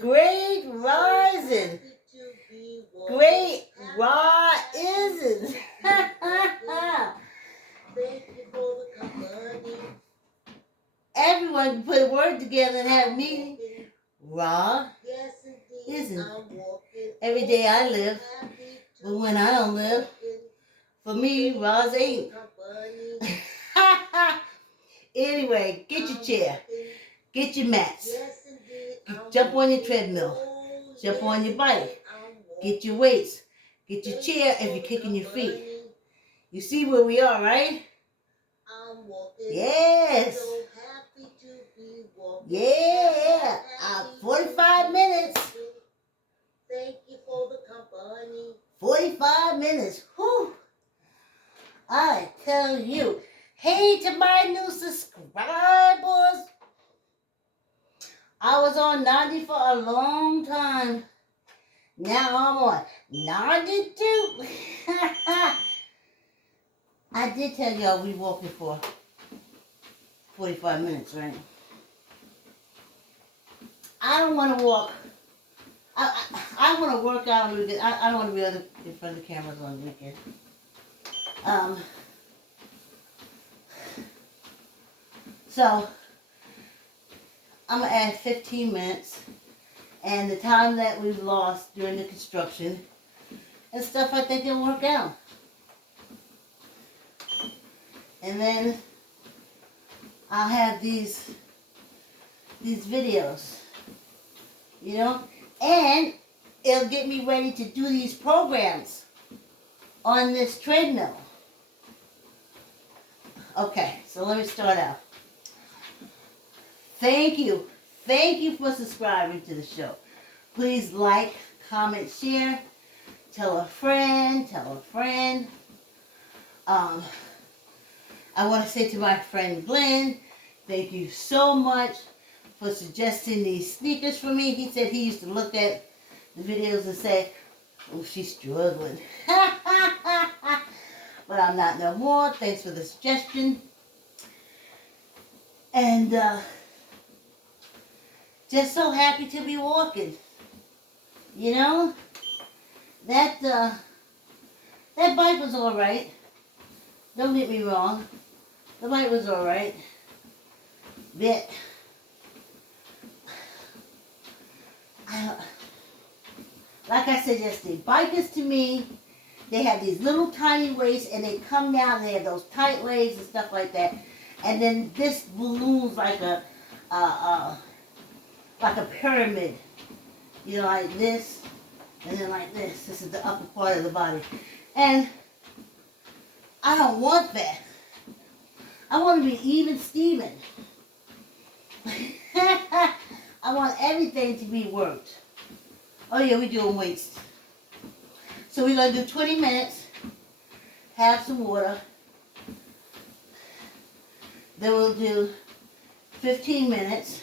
Great rising. Great rising. Everyone can put a word together and have a meeting. Raw isn't. Every day I live, but when I don't live, for me, Ra's ain't. Anyway, get your chair, get your mats, jump on your treadmill, jump on your bike, get your weights, get your chair if you're kicking your feet. You see where we are, right? Yes. Yeah. 45 minutes. Thank you for the company. 45 minutes. Whew. I tell you. Hey to my new subscribers. I was on 90 for a long time. Now I'm on 92. I did tell y'all we walking for 45 minutes, right? I don't want to walk. I want to work out a little bit. I don't want to be in front of the cameras on the weekend. So, I'm going to add 15 minutes. And the time that we've lost during the construction and stuff, I think it'll work out. And then I'll have these videos, you know, and it'll get me ready to do these programs on this treadmill. Okay, so let me start out. Thank you for subscribing to the show. Please like, comment, share, tell a friend. I want to say to my friend Glenn, thank you so much for suggesting these sneakers for me. He said he used to look at the videos and say, oh, she's struggling. But I'm not no more. Thanks for the suggestion. And just so happy to be walking. You know? That bike was alright. Don't get me wrong. The bike was alright. But like I said yesterday, bikers to me, they have these little tiny waists and they come down and they have those tight legs and stuff like that. And then this balloons like a pyramid. You know, like this and then like this. This is the upper part of the body. And I don't want that. I want to be even Steven. I want everything to be worked. Oh yeah, we're doing weights. So we're going to do 20 minutes, have some water. Then we'll do 15 minutes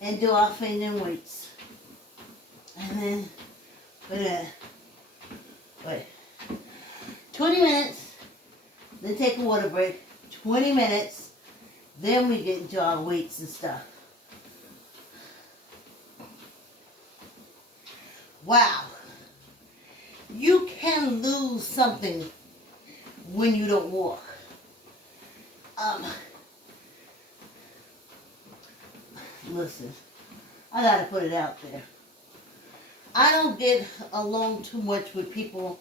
and do our feet and weights. And then we're going to wait. 20 minutes, then take a water break. 20 minutes, then we get into our weights and stuff. Wow. You can lose something when you don't walk. Listen, I gotta put it out there. I don't get along too much with people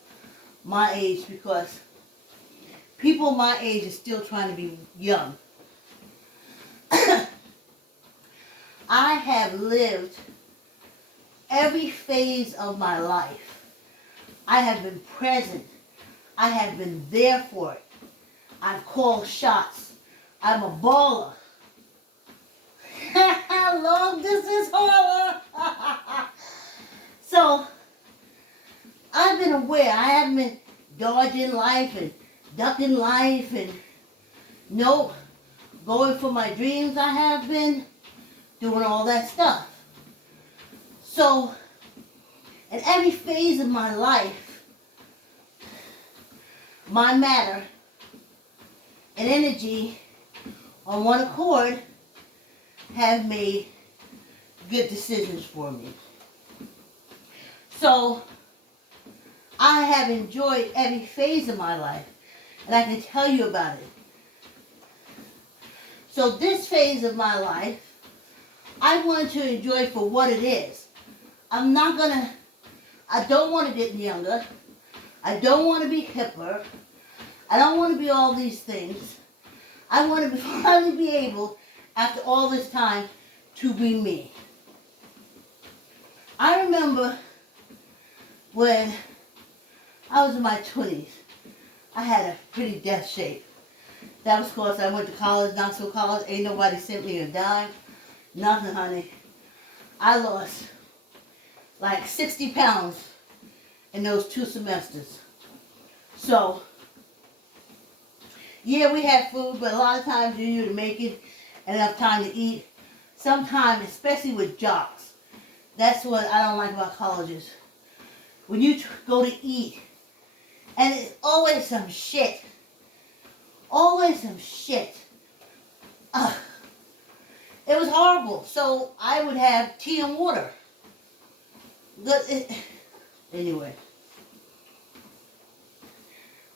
my age because people my age are still trying to be young. I have lived every phase of my life. I have been present. I have been there for it. I've called shots. I'm a baller. Long distance hauler. So, I've been aware. I haven't been dodging life and ducking life and nope, going for my dreams. I have been doing all that stuff. So, in every phase of my life, my matter and energy on one accord have made good decisions for me. So, I have enjoyed every phase of my life, and I can tell you about it. So this phase of my life, I want to enjoy for what it is. I don't want to get younger. I don't want to be hipper. I don't want to be all these things. I want to finally be able, after all this time, to be me. I remember when I was in my 20s, I had a pretty death shape. That was because I went to college, Knoxville College. Ain't nobody sent me a dime. Nothing, honey. I lost like 60 pounds in those 2 semesters. So, yeah, we had food, but a lot of times you need to make it and enough time to eat. Sometimes, especially with jocks, that's what I don't like about colleges. When you go to eat, and it's always some shit. Always some shit. Ugh. It was horrible. So I would have tea and water. Anyway.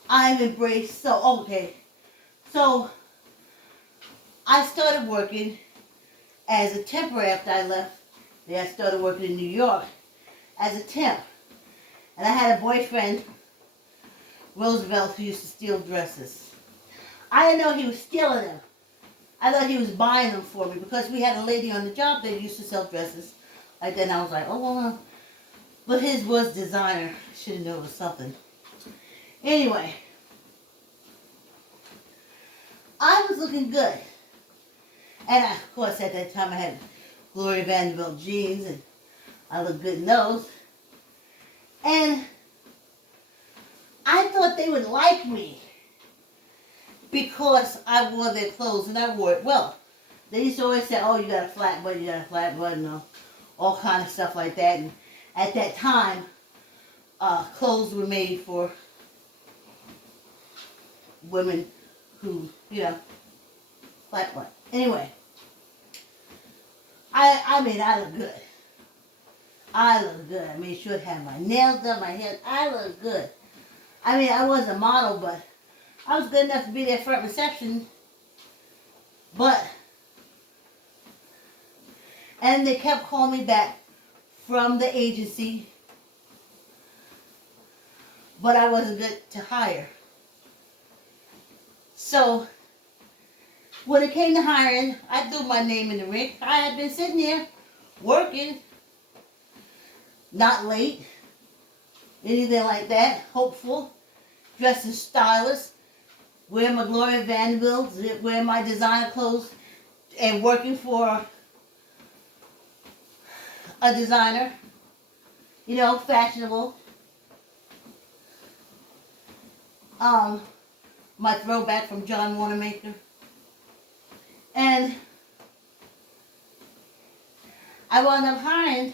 I've embraced, So I started working as a temporary after I left. Then I started working in New York as a temp. And I had a boyfriend, Roosevelt, who used to steal dresses. I didn't know he was stealing them. I thought he was buying them for me because we had a lady on the job that used to sell dresses like that. And I was like, oh, well, but his was designer. Should have known it was something. Anyway, I was looking good. And of course, at that time, I had Gloria Vanderbilt jeans, and I looked good in those. And I thought they would like me because I wore their clothes, and I wore it well. They used to always say, oh, you got a flat butt, and all kind of stuff like that. And at that time, clothes were made for women who, flat butt. Anyway, I look good. I look good. I made sure to have my nails done, my hair. I look good. I wasn't a model, but I was good enough to be there front reception. And they kept calling me back from the agency, but I wasn't good to hire. So, when it came to hiring, I threw my name in the ring. I had been sitting there, working, not late, anything like that, hopeful, dressed as stylish, wearing my Gloria Vanderbilt, wearing my designer clothes, and working for a designer, fashionable. My throwback from John Wanamaker. And I wound up hiring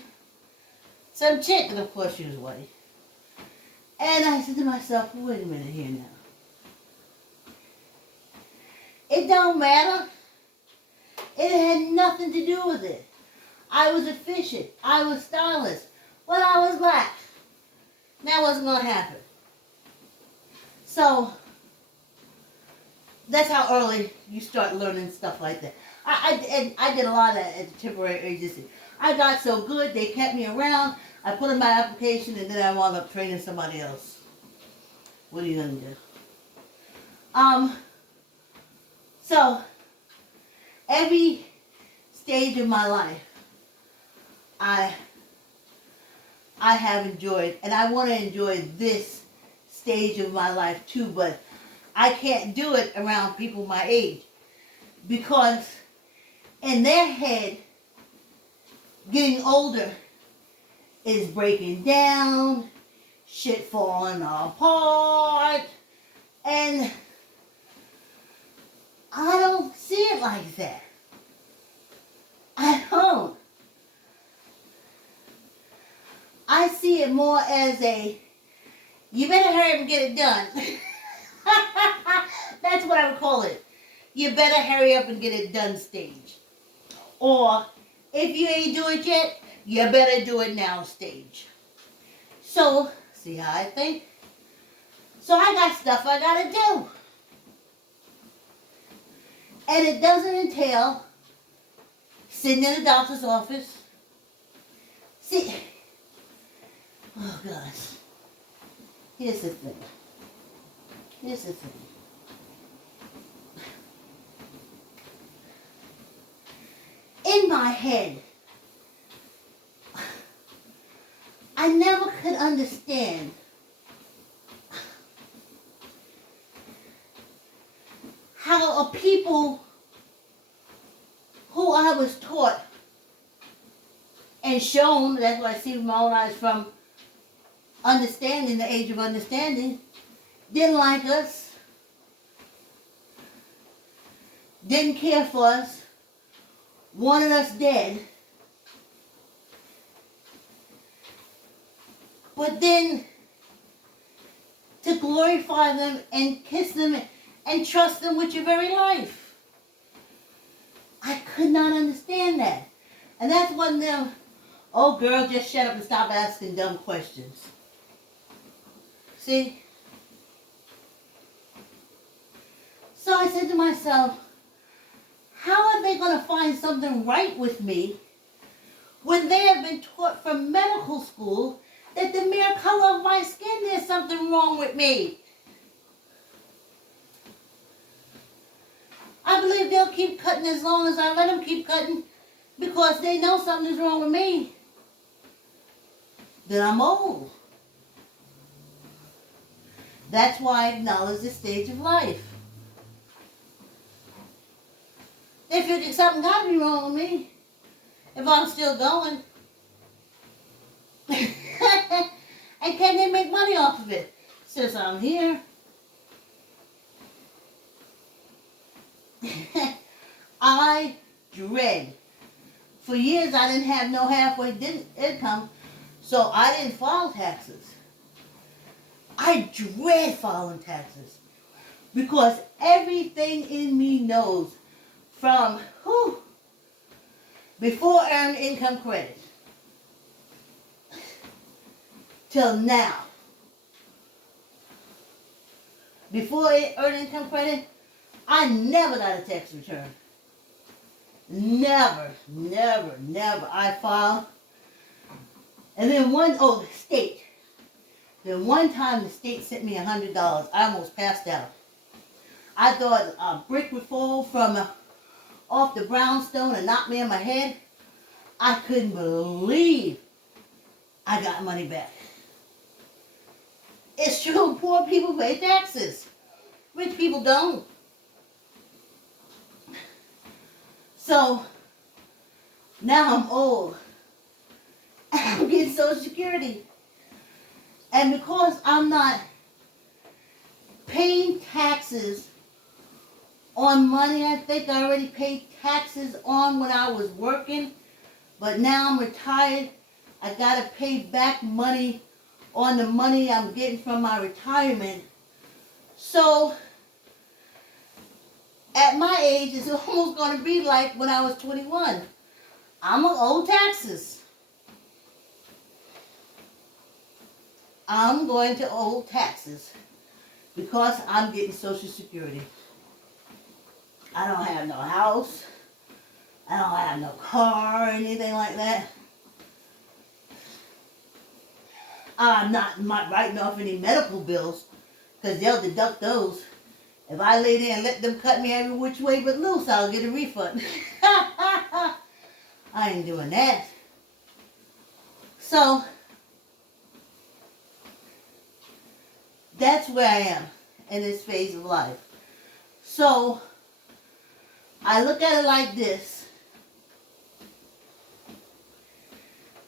some chick, and of course she was white. And I said to myself, wait a minute here now. It don't matter. It had nothing to do with it. I was efficient. I was stylish. But I was black. That wasn't going to happen. So, that's how early you start learning stuff like that. I did a lot of that at the temporary agency. I got so good, they kept me around. I put in my application, and then I wound up training somebody else. What are you going to do? So, every stage of my life, I have enjoyed, and I want to enjoy this stage of my life too, but I can't do it around people my age because in their head, getting older is breaking down, shit falling apart, and I don't see it like that. I don't. I see it more as you better hurry up and get it done. That's what I would call it. You better hurry up and get it done stage. Or If you ain't do it yet, you better do it now stage. So, see how I think? So I got stuff I gotta do. And it doesn't entail sitting in the doctor's office. See, oh gosh. Here's the thing. Here's the thing. In my head, I never could understand how a people who I was taught and shown, that's what I see with my own eyes from understanding, the age of understanding, didn't like us, didn't care for us, wanted us dead. But then to glorify them and kiss them and trust them with your very life. I could not understand that. And that's one of them, oh girl, just shut up and stop asking dumb questions. See? So I said to myself, how are they going to find something right with me when they have been taught from medical school that the mere color of my skin, there's something wrong with me? I believe they'll keep cutting as long as I let them keep cutting because they know something's wrong with me. That I'm old. That's why I acknowledge this stage of life. They figure something got to be wrong with me if I'm still going. And can they make money off of it? Since I'm here. I dread. For years I didn't have no halfway income, so I didn't file taxes. I dread filing taxes because everything in me knows from before earned income credit till now. Before earned income credit, I never got a tax return. Never, never, never. I filed. And then the state. Then one time the state sent me $100. I almost passed out. I thought a brick would fall from off the brownstone and knock me on my head. I couldn't believe I got money back. It's true, poor people pay taxes. Rich people don't. So, now I'm old. I'm getting Social Security. And because I'm not paying taxes on money I think I already paid taxes on when I was working, but now I'm retired, I got to pay back money on the money I'm getting from my retirement. So, at my age, it's almost going to be like when I was 21. I'm going to owe taxes. I'm going to owe taxes because I'm getting Social Security. I don't have no house. I don't have no car or anything like that. I'm not writing off any medical bills because they'll deduct those. If I lay there and let them cut me every which way but loose, I'll get a refund. I ain't doing that. So, that's where I am in this phase of life. So, I look at it like this.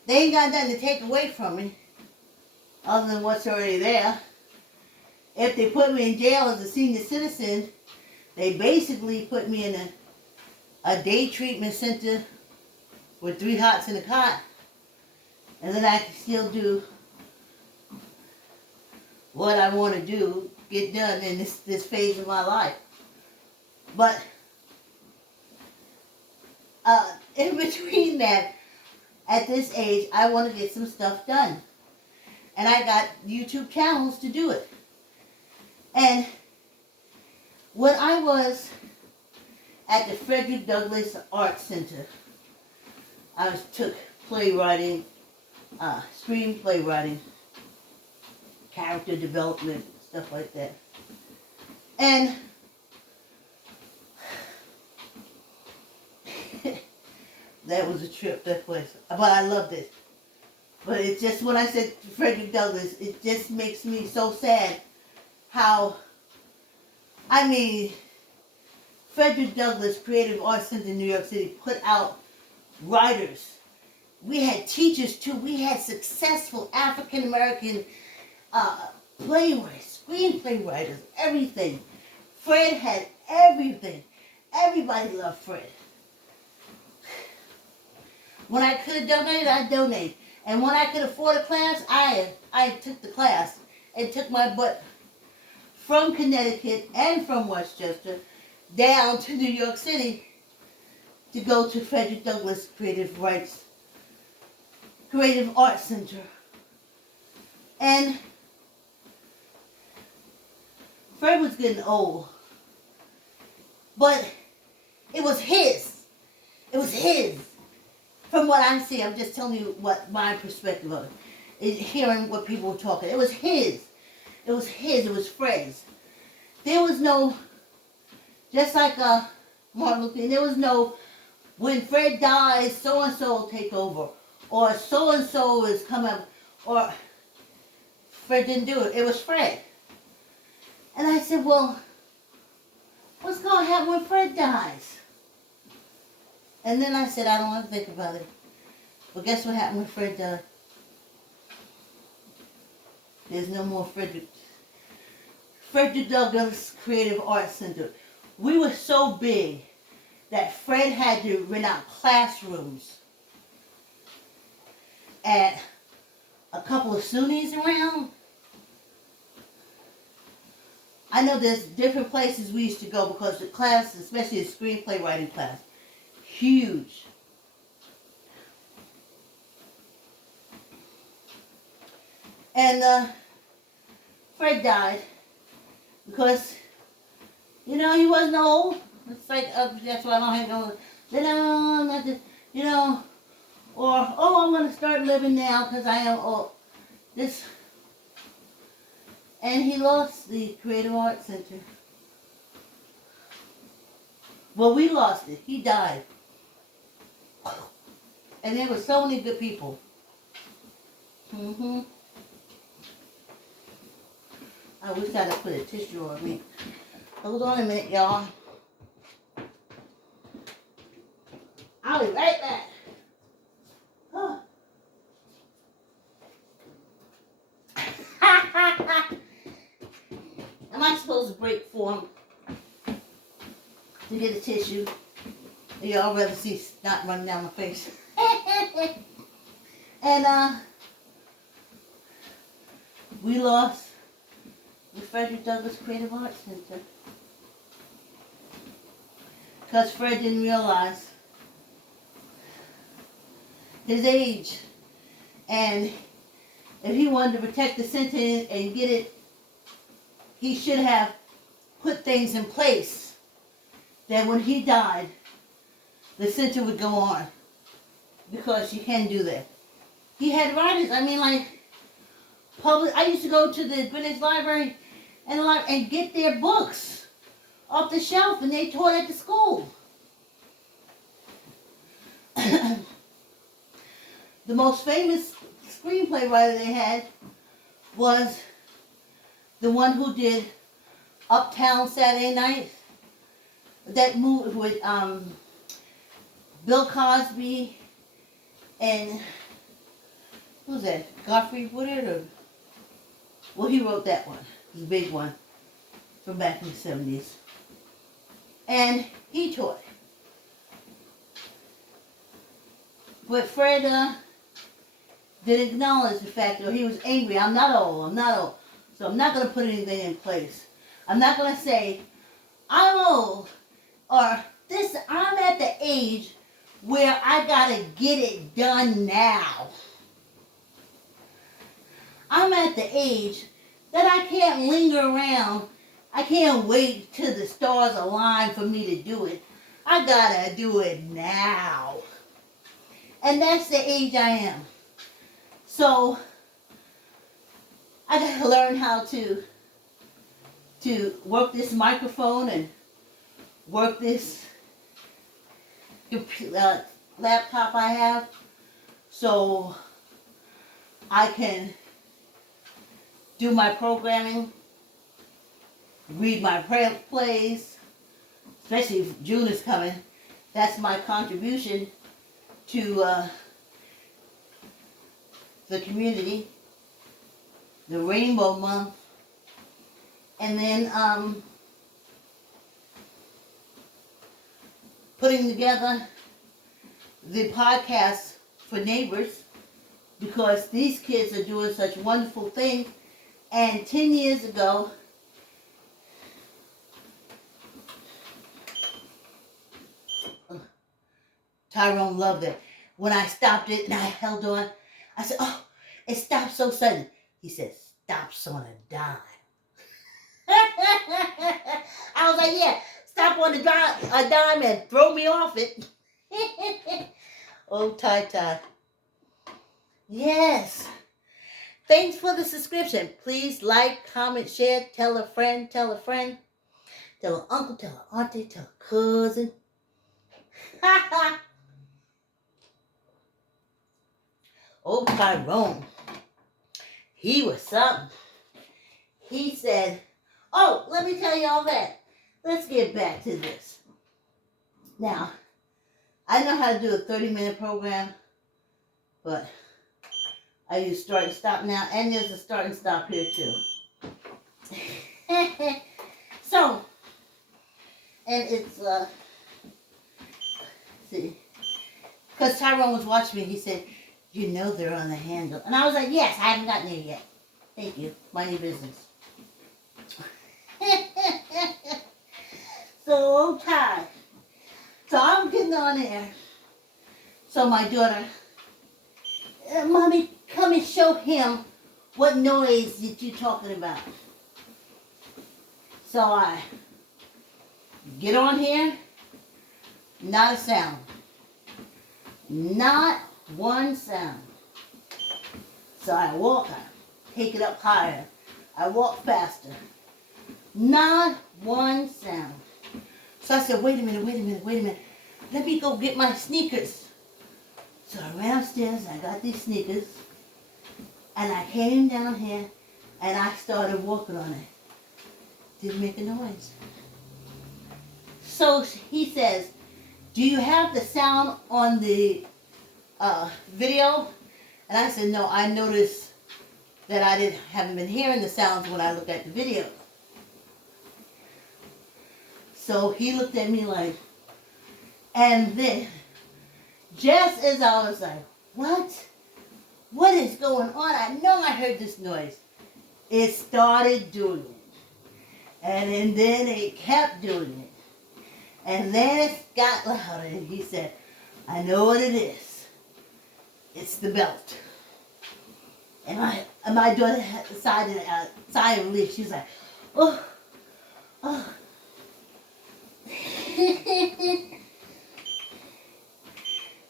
They ain't got nothing to take away from me other than what's already there. If they put me in jail as a senior citizen, they basically put me in a day treatment center with 3 hots and a cot. And then I can still do what I want to do, get done in this phase of my life. But in between that, at this age, I want to get some stuff done. And I got YouTube channels to do it. And when I was at the Frederick Douglass Art Center, I took playwriting, screenplay writing, character development, stuff like that. And that was a trip, that place. But I loved it. But it just, when I said Frederick Douglass, it just makes me so sad how, I mean, Frederick Douglass Creative Arts Center in New York City put out writers. We had teachers too. We had successful African American playwrights, screenplay writers, everything. Fred had everything. Everybody loved Fred. When I could donate, I donated. And when I could afford a class, I took the class and took my butt from Connecticut and from Westchester down to New York City to go to Frederick Douglass Creative Arts Center. And Fred was getting old. But it was his. It was his. From what I'm seeing, I'm just telling you what my perspective of it is, hearing what people were talking. It was his. It was his. It was Fred's. There was no, just like Martin Luther King, there was no, when Fred dies, so-and-so will take over. Or so-and-so is coming, or Fred didn't do it. It was Fred. And I said, well, what's going to happen when Fred dies? And then I said, I don't want to think about it. But guess what happened when Fred died? There's no more Frederick Douglass Creative Arts Center. We were so big that Fred had to rent out classrooms at a couple of SUNYs around. I know there's different places we used to go because the class, especially the screenplay writing class, huge. And Fred died because, he wasn't old. It's like, that's why I don't have no, or, I'm going to start living now because I am old. And he lost the Creative Arts Center. Well, we lost it. He died. And there were so many good people. I wish I'd have put a tissue on me. Hold on a minute, y'all. I'll be right back. Huh. Am I supposed to break form to get a tissue? Y'all rather see snot running down my face. And we lost the Frederick Douglass Creative Arts Center because Fred didn't realize his age, and if he wanted to protect the center and get it, he should have put things in place that when he died, the center would go on, because you can do that. He had writers. I mean, like I used to go to the British Library and get their books off the shelf, and they taught at the school. The most famous screenplay writer they had was the one who did Uptown Saturday Night. That movie with Bill Cosby and who's that? Godfrey Woodard? Well, he wrote that one, the big one, from back in the 70s. And he taught. But Fred didn't acknowledge the fact that he was angry. I'm not old. So I'm not going to put anything in place. I'm not going to say, I'm old, or I'm at the age where I gotta get it done now. I'm at the age that I can't linger around. I can't wait till the stars align for me to do it. I gotta do it now. And that's the age I am. So I gotta learn how to work this microphone and work this laptop I have, so I can do my programming, read my plays, especially if June is coming. That's my contribution to the community, the Rainbow Month, and then putting together the podcast for neighbors, because these kids are doing such wonderful things. And 10 years ago, Tyrone loved it. When I stopped it and I held on, I said, oh, it stopped so sudden. He said, stops on a dime. I was like, yeah, stop on a dime and throw me off it. Oh, Ty. Yes. Thanks for the subscription. Please like, comment, share, tell a friend, tell an uncle, tell an auntie, tell a cousin. Oh, Tyrone. He was something. He said, oh, let me tell you all that. Let's get back to this. Now, I know how to do a 30-minute program, but I use start and stop now, and there's a start and stop here too. So, and it's, see, because Tyrone was watching me, he said, you know they're on the handle. And I was like, yes, I haven't gotten there yet. Thank you. Mind your business. So, okay. So I'm getting on there. So my daughter, Mommy, come and show him what noise that you're talking about. So I get on here, not a sound. Not one sound. So I walk, I take it up higher. I walk faster. Not one sound. So I said, wait a minute. Let me go get my sneakers. So I ran upstairs, I got these sneakers, and I came down here, and I started walking on it. Didn't make a noise. So he says, do you have the sound on the video? And I said, no, I noticed that I haven't been hearing the sounds when I look at the video. So he looked at me like, and then, just as I was like, what? What is going on? I know I heard this noise. It started doing it. And then it kept doing it. And then it got louder. And he said, I know what it is. It's the belt. And my daughter had sigh of relief. She was like, oh.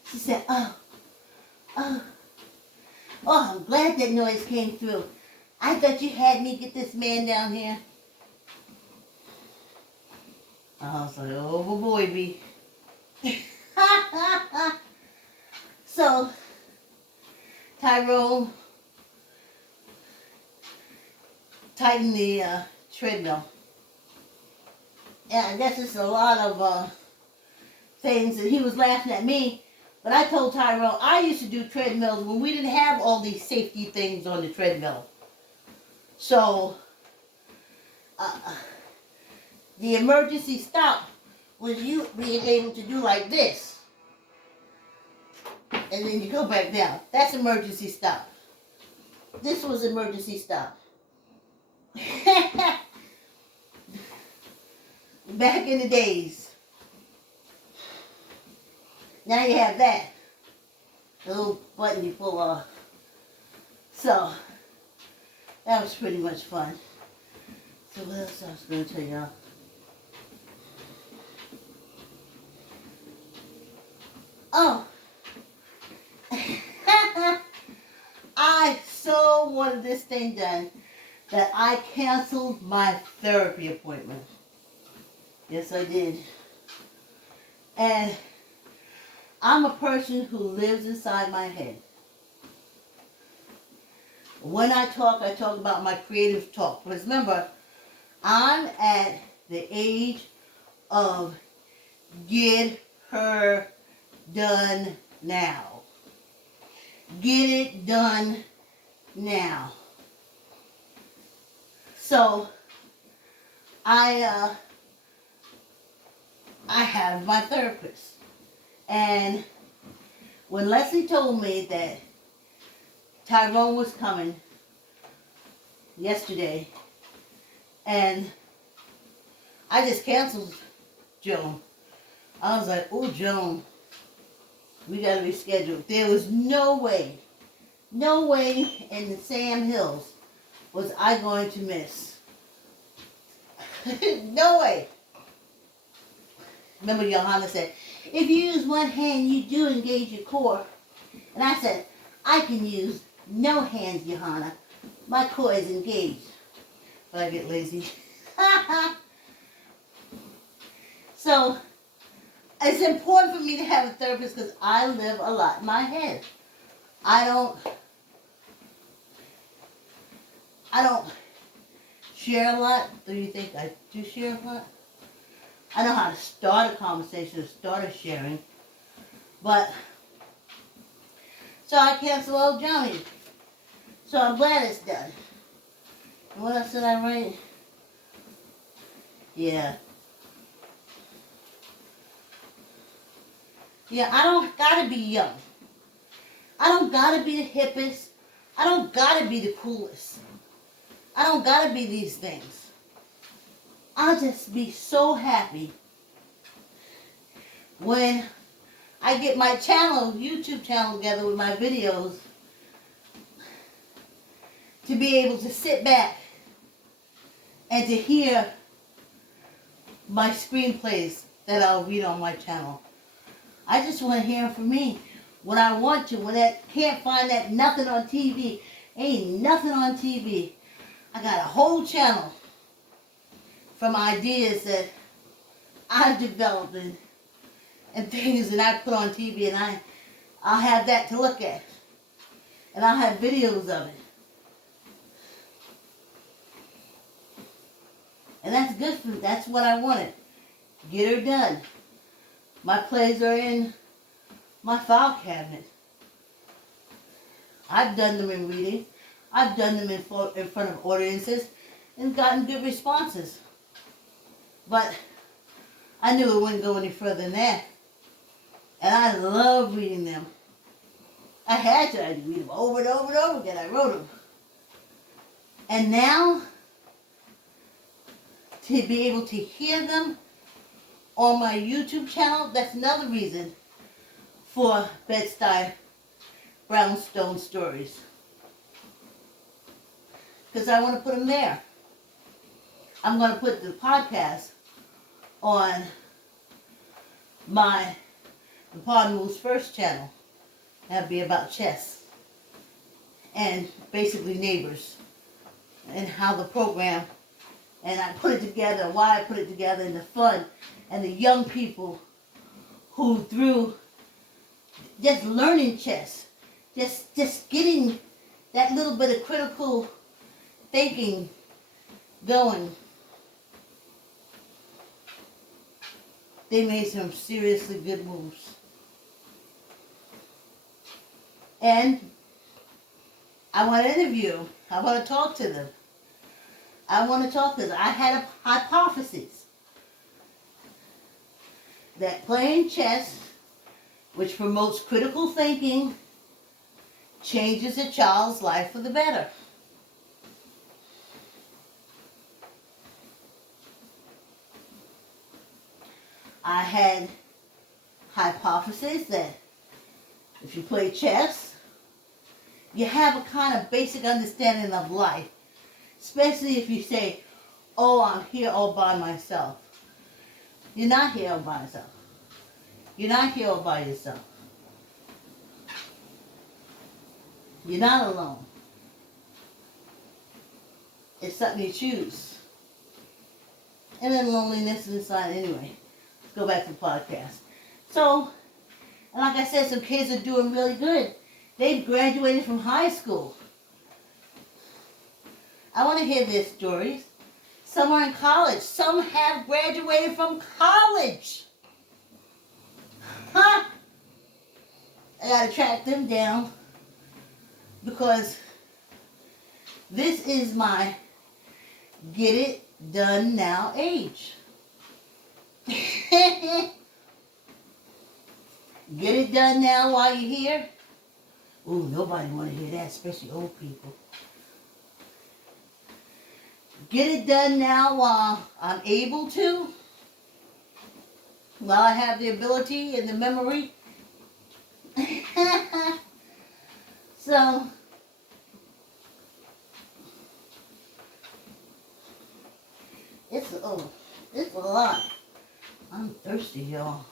She said, oh, I'm glad that noise came through. I thought you had me get this man down here. I was like, oh boy, B. So, Tyrone tightened the treadmill. Yeah, I guess it's a lot of things, and he was laughing at me. But I told Tyrone, I used to do treadmills when we didn't have all these safety things on the treadmill. So, the emergency stop was you being able to do like this. And then you go back down. That's emergency stop. This was emergency stop. Back in the days. Now you have that. The little button you pull off. So, that was pretty much fun. So what else I was going to tell y'all? Oh. I so wanted this thing done that I canceled my therapy appointment. Yes, I did. And I'm a person who lives inside my head. When I talk about my creative talk. Because remember, I'm at the age of get her done now. Get it done now. So, I have my therapist. And when Leslie told me that Tyrone was coming yesterday, and I just canceled Joan. I was like, oh, Joan, we got to reschedule. There was no way in the Sam Hills was I going to miss. No way. Remember Johanna said, if you use one hand, you do engage your core. And I said, I can use no hands, Johanna. My core is engaged. But I get lazy. So, it's important for me to have a therapist because I live a lot in my head. I don't share a lot. Do you think I do share a lot? I know how to start a conversation or start a sharing. But, so I canceled old Johnny. So I'm glad it's done. And what else did I write? Yeah. Yeah, I don't gotta be young. I don't gotta be the hippest. I don't gotta be the coolest. I don't gotta be these things. I'll just be so happy when I get my channel, YouTube channel together with my videos to be able to sit back and to hear my screenplays that I'll read on my channel. I just want to hear them from me when I want to, when I can't find that nothing on TV. Ain't nothing on TV. I got a whole channel from ideas that I've developed and things that I put on TV, and I'll have that to look at. And I'll have videos of it. And that's good for me. That's what I wanted. Get her done. My plays are in my file cabinet. I've done them in reading. I've done them in front of audiences and gotten good responses. But I knew it wouldn't go any further than that. And I love reading them. I had to. I had to read them over and over and over again. I wrote them. And now, to be able to hear them on my YouTube channel, that's another reason for Bed-Stuy Brownstone Stories. Because I want to put them there. I'm going to put the podcast on my Pardon Move's first channel. That'd be about chess. And basically neighbors. And how the program, and I put it together, why I put it together, and the fun, and the young people who through just learning chess, just getting that little bit of critical thinking going, they made some seriously good moves. And I want to interview them. I want to talk to them. I want to talk to them. I had a hypothesis that playing chess, which promotes critical thinking, changes a child's life for the better. I had hypothesis that if you play chess, you have a kind of basic understanding of life. Especially if you say, oh, I'm here all by myself. You're not here all by yourself. You're not here all by yourself. You're not alone. It's something you choose. And then loneliness inside anyway. Let's go back to the podcast. So, like I said, some kids are doing really good. They've graduated from high school. I want to hear their stories. Some are in college. Some have graduated from college. Huh? I got to track them down because this is my get it done now age. Get it done now while you're here. Ooh, nobody want to hear that, especially old people. Get it done now while I'm able to. While I have the ability and the memory. So, it's a lot. I'm thirsty, y'all.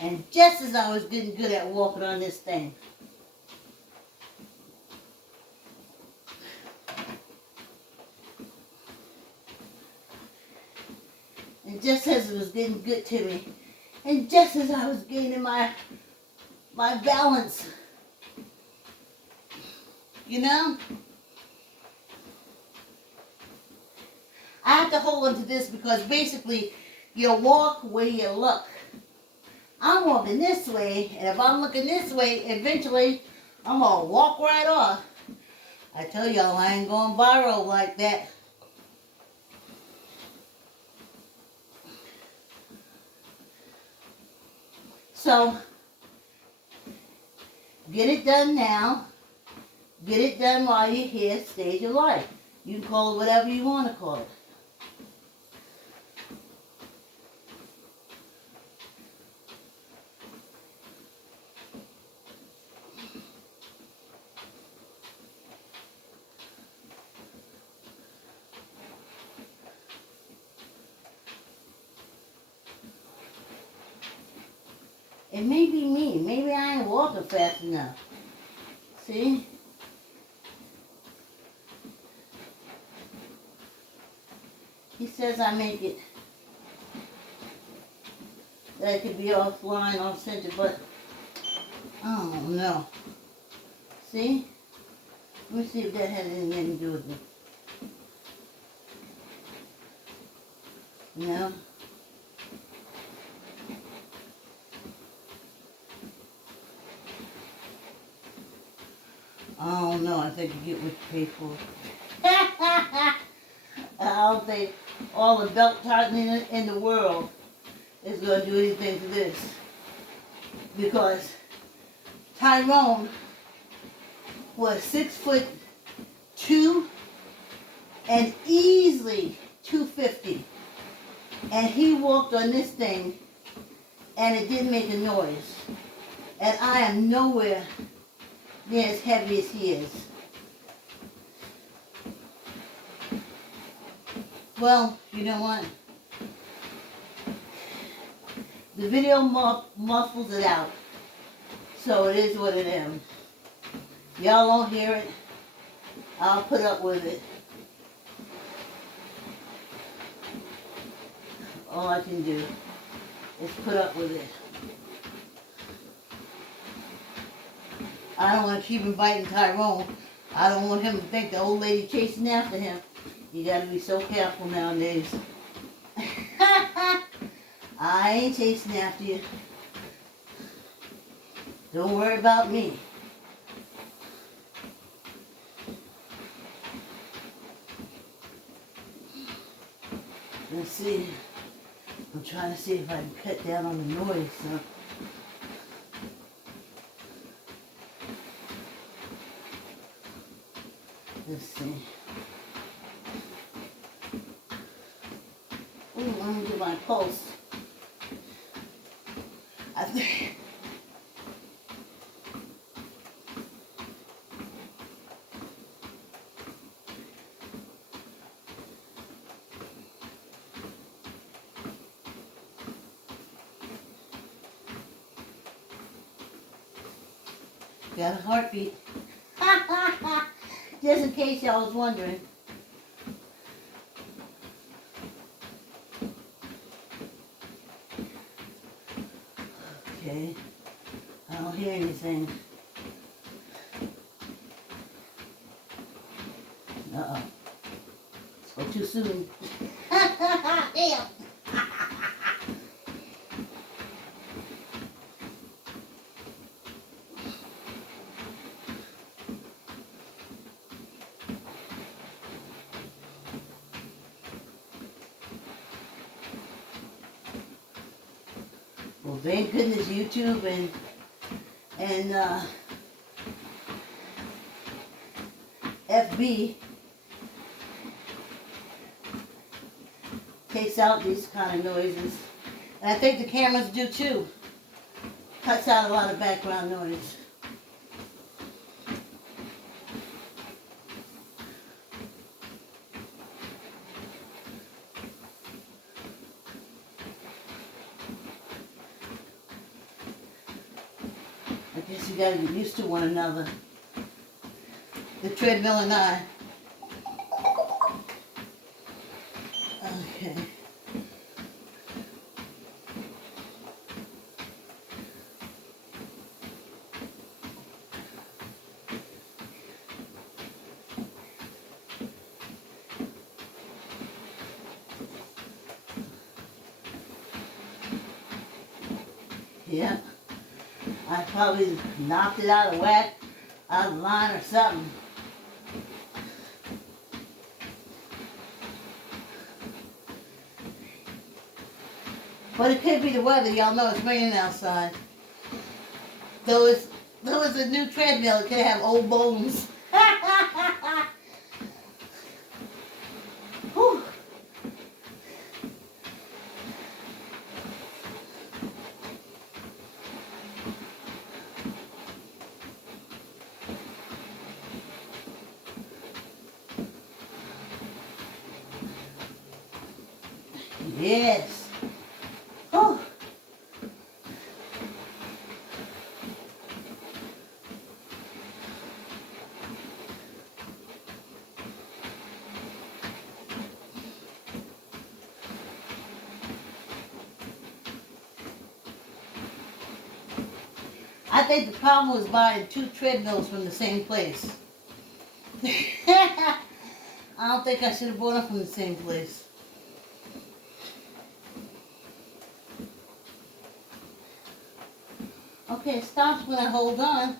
And just as I was getting good at walking on this thing, and just as it was getting good to me, and just as I was gaining my balance, you know, I have to hold on to this because basically you walk where you look. I'm walking this way, and if I'm looking this way, eventually I'm going to walk right off. I tell y'all, I ain't going viral like that. So, get it done now. Get it done while you're here, stage of life. You can call it whatever you want to call it. It may be me. Maybe I ain't walking fast enough. See? He says I make it that I could be offline, off center, but I don't know. See? Let me see if that has anything to do with it. No? I don't know. I think you get what you pay for. I don't think all the belt tightening in the world is going to do anything to this. Because Tyrone was 6'2" and easily 250. And he walked on this thing and it didn't make a noise. And I am nowhere near as heavy as he is. Well, you know what? The video muffles it out. So it is what it is. Y'all won't hear it. I'll put up with it. All I can do is put up with it. I don't want to keep him biting Tyrone. I don't want him to think the old lady chasing after him. You gotta be so careful nowadays. I ain't chasing after you. Don't worry about me. Let's see. I'm trying to see if I can cut down on the noise. So. Let's see. Ooh, let me do my pulse. I think. Got a heartbeat. Just in case y'all was wondering. Okay. I don't hear anything. Uh-oh. Spoke too soon. Damn. Well, thank goodness YouTube and FB takes out these kind of noises. And I think the cameras do too. Cuts out a lot of background noise. I guess you gotta get used to one another. The treadmill and I. Okay. Yeah. I probably knocked it out of whack, out of line or something. But it could be the weather. Y'all know it's raining outside. Though it's a new treadmill, it could have old bones. Whew. Yes. Oh. I think the problem was buying two treadmills from the same place. I don't think I should have bought them from the same place. Okay, it stops when I hold on.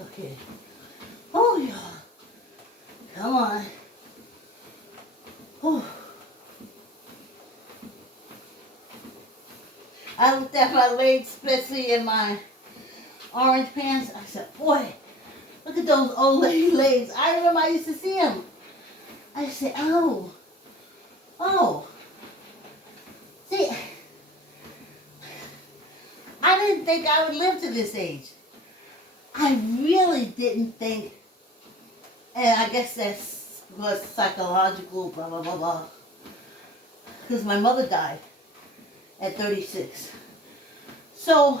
Okay. Oh, y'all. Come on. Oh. I looked at my legs, especially in my orange pants. I said, boy, look at those old lady legs. I remember I used to see them. I said, oh. See, I didn't think I would live to this age. I really didn't think, and I guess that's was psychological, blah, blah, blah, blah. Because my mother died at 36. So,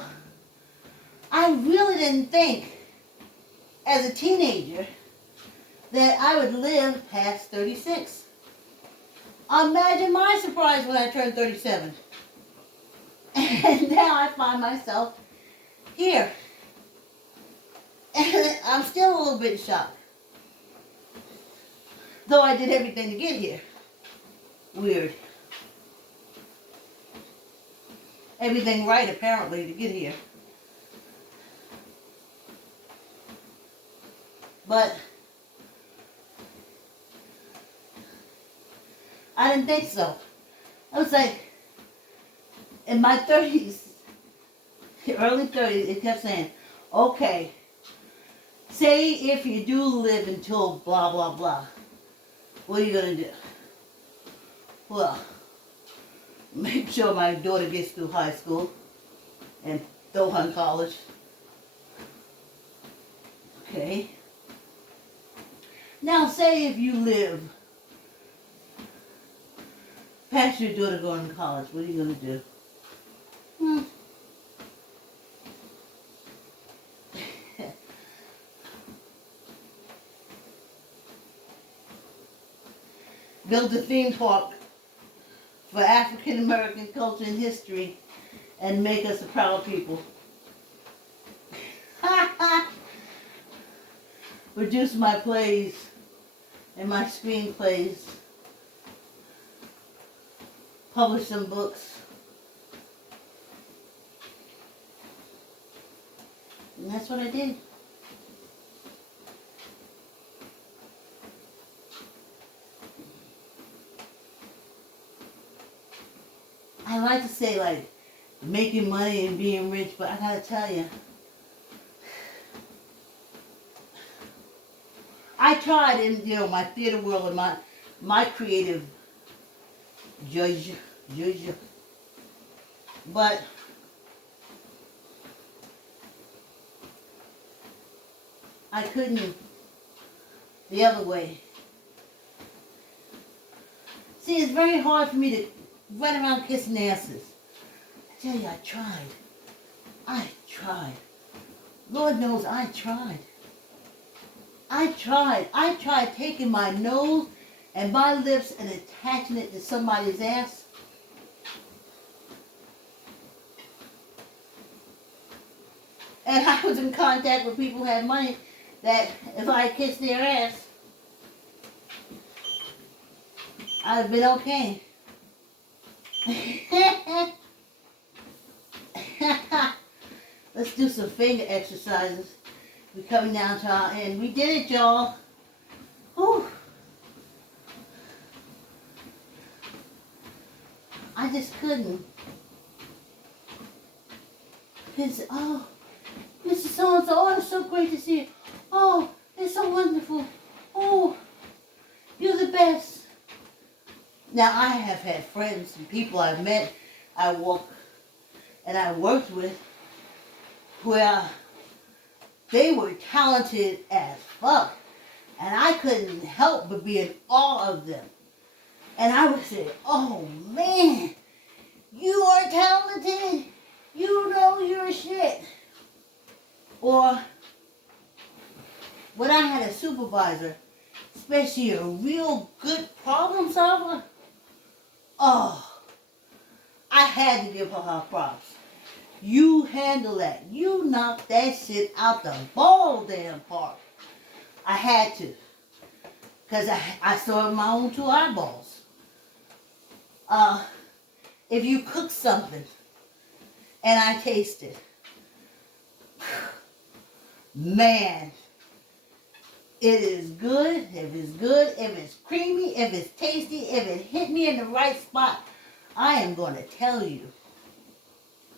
I really didn't think, as a teenager, that I would live past 36. Imagine my surprise when I turned 37. And now I find myself here. And I'm still a little bit shocked. Though I did everything to get here. Weird. Everything right, apparently, to get here. But I didn't think so. I was like, in my 30s, early 30s, it kept saying, okay, Say if you do live until blah, blah, blah. What are you going to do? Well, make sure my daughter gets through high school and throw her in college. Okay. Now, say if you live past your daughter going to college, what are you going to do? Build a theme park for African American culture and history and make us a proud people. Reduce my plays and my screenplays. Publish some books. And that's what I did. I like to say like making money and being rich, but I gotta tell you, I tried in my theater world and my creative judge, but I couldn't the other way. See, it's very hard for me to run around kissing asses. I tell you, I tried. Lord knows I tried. I tried taking my nose and my lips and attaching it to somebody's ass. And I was in contact with people who had money that if I kissed their ass, I'd have been okay. Let's do some finger exercises. We're coming down to our end. We did it, y'all. Whew. I just couldn't. It's, oh, Mr. So-and-so, oh, it's so great to see you. Oh, it's so wonderful. Oh, you're the best. Now, I have had friends and people I've met, I worked with, where they were talented as fuck. And I couldn't help but be in awe of them. And I would say, oh man, you are talented. You know your shit. Or when I had a supervisor, especially a real good problem solver, oh, I had to give her props. You handle that. You knocked that shit out the ball damn park. I had to. Because I saw it with my own two eyeballs. If you cook something and I taste it, man, it is good, if it's creamy, if it's tasty, if it hit me in the right spot, I am going to tell you.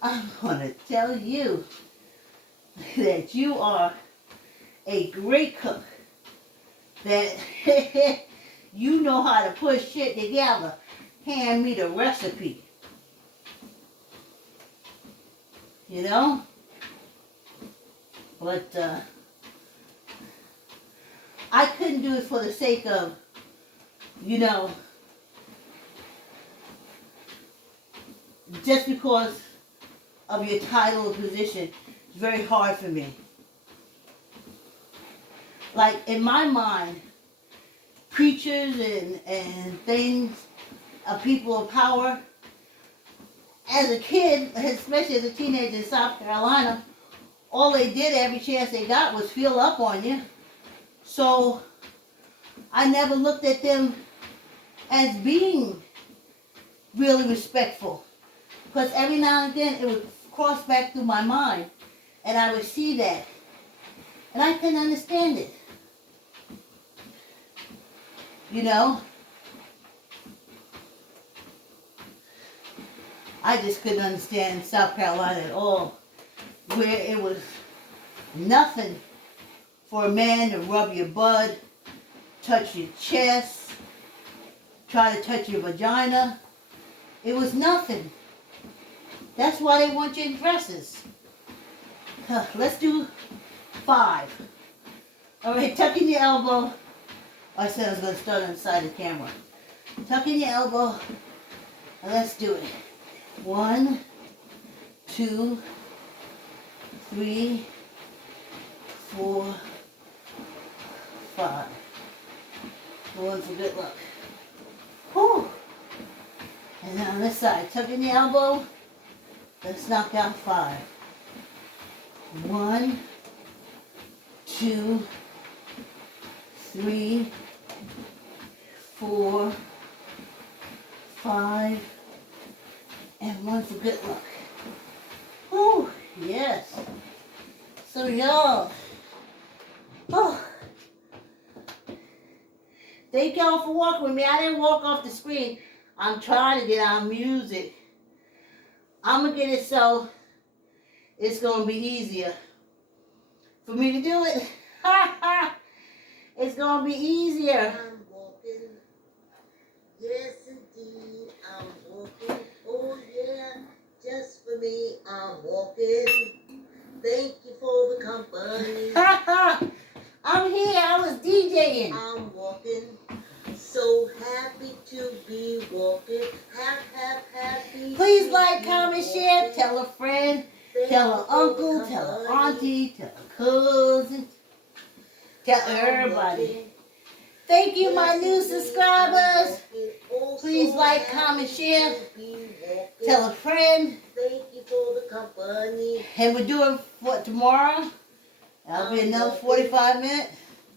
I'm going to tell you that you are a great cook. That you know how to put shit together. Hand me the recipe. You know? But I couldn't do it for the sake of, just because of your title or position. It's very hard for me. Like, in my mind, preachers and things, people of power, as a kid, especially as a teenager in South Carolina, all they did every chance they got was feel up on you. So I never looked at them as being really respectful. Because every now and then it would cross back through my mind and I would see that. And I couldn't understand it. I just couldn't understand South Carolina at all, where it was nothing for a man to rub your butt, touch your chest, try to touch your vagina. It was nothing. That's why they want you in dresses. Let's do 5. All right, tuck in your elbow. I said I was going to start on the side of the camera. Tuck in your elbow. And let's do it. 1, 2, 3, 4, 5. Going for good luck. Whew. And then on this side, tuck in your elbow. Let's knock out 5. 1, 2, 3, 4, 5, and 1 for good luck. Oh, yes. So y'all, thank y'all for walking with me. I didn't walk off the screen. I'm trying to get on music. I'm going to get it so it's going to be easier for me to do it. It's going to be easier. I'm walking. Yes, indeed. I'm walking. Oh, yeah. Just for me, I'm walking. Thank you for the company. I'm here. I was DJing. I'm walking. So happy to be walking. Happy. Please to like, be comment, share. walking. Tell a friend. Thank Tell you an for the uncle. Tell an company. auntie. Tell a cousin. Tell I'm everybody. walking. Thank you, my Yes, new indeed, subscribers. I'm walking. Oh, Please so like, happy comment, share. to be walking. Tell a friend. Thank you for the company. And we're doing what tomorrow? That'll be another 45 minutes.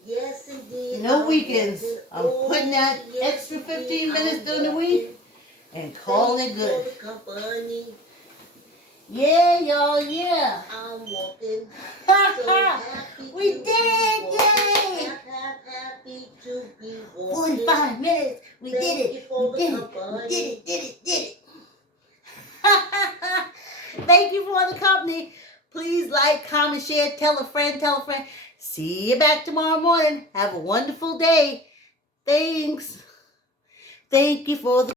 Yes, indeed. No I'm weekends. walking. I'm putting that yes, extra indeed, 15 minutes I'm during the walking. week and calling it Thank good. you for the company. Yeah, y'all, yeah. I'm walking. Ha So ha! happy We to did be it! walking. Yay! Happy to be walking. 45 minutes. We Thank did you it. for We the did it. company. We did it. Thank you for the company. Please like, comment, share, tell a friend, See you back tomorrow morning. Have a wonderful day. Thanks. Thank you for the